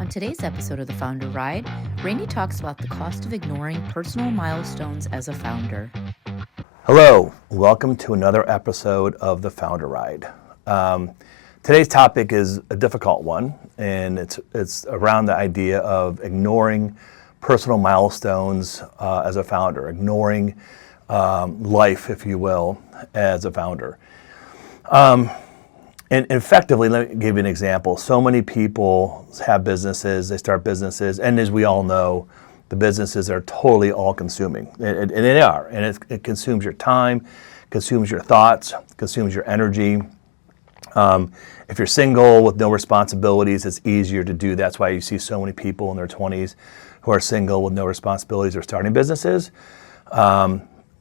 On today's episode of The Founder Ride, Randy talks about the cost of ignoring personal milestones as a founder. Hello, welcome to another episode of The Founder Ride. Today's topic is a difficult one, and it's around the idea of ignoring personal milestones as a founder, ignoring life, if you will, as a founder. And effectively, let me give you an example. So many people have businesses, they start businesses, and as we all know, the businesses are totally all-consuming, and they are. And it consumes your time, consumes your thoughts, consumes your energy. If you're single with no responsibilities, it's easier to do. That's why you see so many people in their 20s who are single with no responsibilities or starting businesses.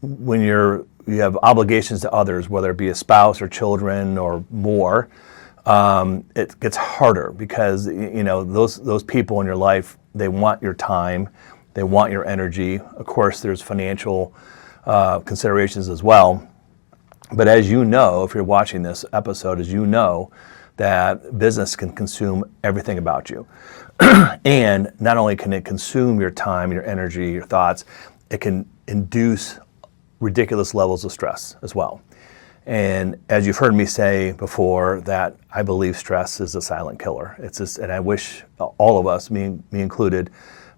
When you have obligations to others, whether it be a spouse or children or more, it gets harder because those people in your life, they want your time, they want your energy. Of course, there's financial considerations as well. But as you know, if you're watching this episode, as you know, that business can consume everything about you. And not only can it consume your time, your energy, your thoughts, it can induce ridiculous levels of stress as well. And as you've heard me say before, that I believe stress is a silent killer. It's just, and I wish all of us, me included,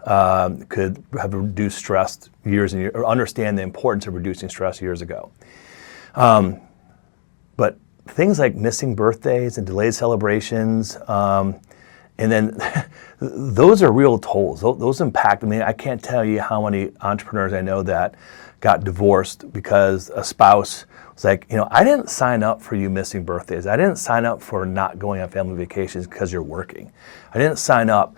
could have reduced stress years and years, or understand the importance of reducing stress years ago. But things like missing birthdays and delayed celebrations, and then those are real tolls. Those impact. I mean, I can't tell you how many entrepreneurs I know that got divorced because a spouse was like, I didn't sign up for you missing birthdays. I didn't sign up for not going on family vacations because you're working. I didn't sign up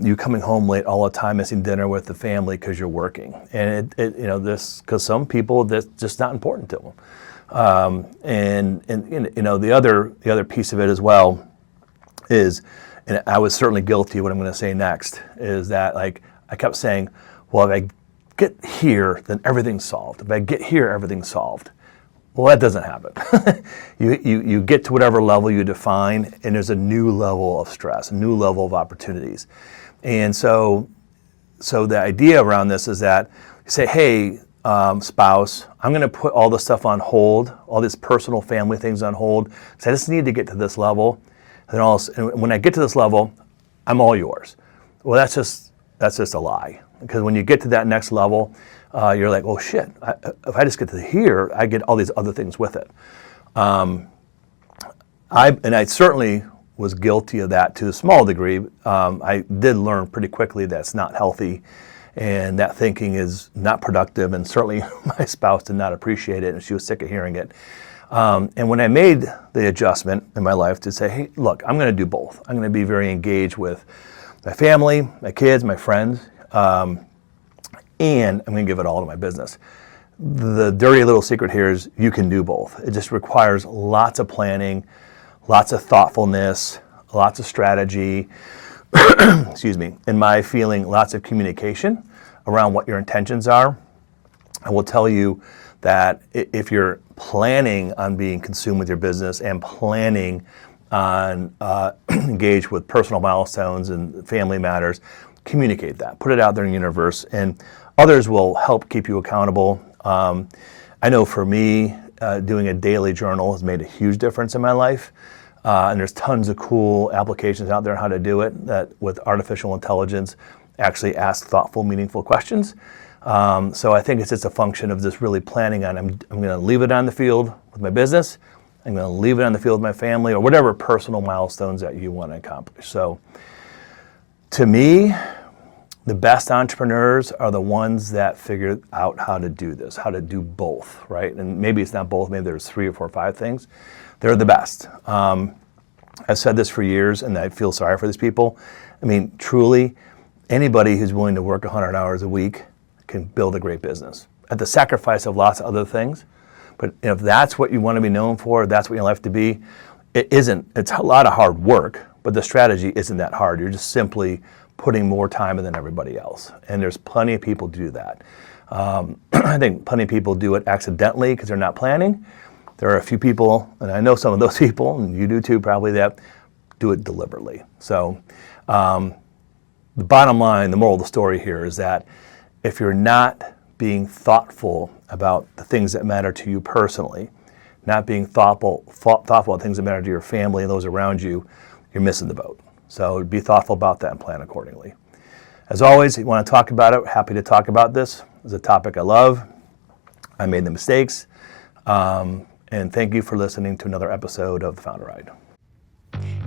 you coming home late all the time, missing dinner with the family because you're working. And this because some people, that's just not important to them. And the other piece of it as well is, and I was certainly guilty of what I'm going to say next, is that I kept saying, well, if I get here, then everything's solved. If I get here, everything's solved. Well, that doesn't happen. You get to whatever level you define, and there's a new level of stress, a new level of opportunities. And so the idea around this is that you say, hey, spouse, I'm going to put all this stuff on hold, all these personal family things on hold, because I just need to get to this level. And when I get to this level, I'm all yours. Well, that's just a lie. Because when you get to that next level, you're like, oh shit, if I just get to here, I get all these other things with it. I certainly was guilty of that to a small degree. I did learn pretty quickly that's not healthy, and that thinking is not productive, and certainly my spouse did not appreciate it, and she was sick of hearing it. And when I made the adjustment in my life to say, hey, look, I'm going to do both. I'm going to be very engaged with my family, my kids, my friends, and I'm going to give it all to my business. The dirty little secret here is you can do both. It just requires lots of planning, lots of thoughtfulness, lots of strategy, excuse me, in my feeling, lots of communication around what your intentions are. I will tell you that if you're planning on being consumed with your business and planning on engage with personal milestones and family matters, communicate that, put it out there in the universe, and others will help keep you accountable. I know for me, doing a daily journal has made a huge difference in my life, and there's tons of cool applications out there on how to do it that with artificial intelligence actually ask thoughtful, meaningful questions. So I think it's just a function of just really planning on, I'm going to leave it on the field with my business, I'm going to leave it on the field with my family, or whatever personal milestones that you want to accomplish. So to me, the best entrepreneurs are the ones that figure out how to do this, how to do both, right? And maybe it's not both, maybe there's 3 or 4 or 5 things. They're the best. I've said this for years, and I feel sorry for these people. I mean, truly, anybody who's willing to work 100 hours a week can build a great business at the sacrifice of lots of other things. But if that's what you want to be known for, that's what you like to be, it's a lot of hard work, but the strategy isn't that hard. You're just simply putting more time in than everybody else. And there's plenty of people do that. I think plenty of people do it accidentally because they're not planning. There are a few people, and I know some of those people, and you do too probably, that do it deliberately. So The bottom line, the moral of the story here is that if you're not being thoughtful about the things that matter to you personally, not being thoughtful about things that matter to your family and those around you, you're missing the boat. So be thoughtful about that and plan accordingly. As always, if you want to talk about it, happy to talk about this. It's a topic I love. I made the mistakes. And thank you for listening to another episode of The Founder Ride.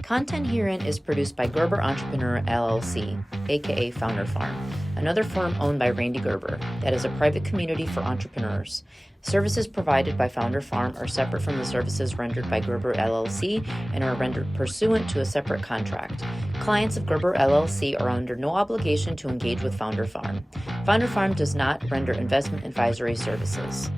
Content herein is produced by Gerber Entrepreneur LLC, aka Founder Farm, another firm owned by Randy Gerber that is a private community for entrepreneurs. Services provided by Founder Farm are separate from the services rendered by Gerber LLC and are rendered pursuant to a separate contract. Clients of Gerber LLC are under no obligation to engage with Founder Farm. Founder Farm does not render investment advisory services.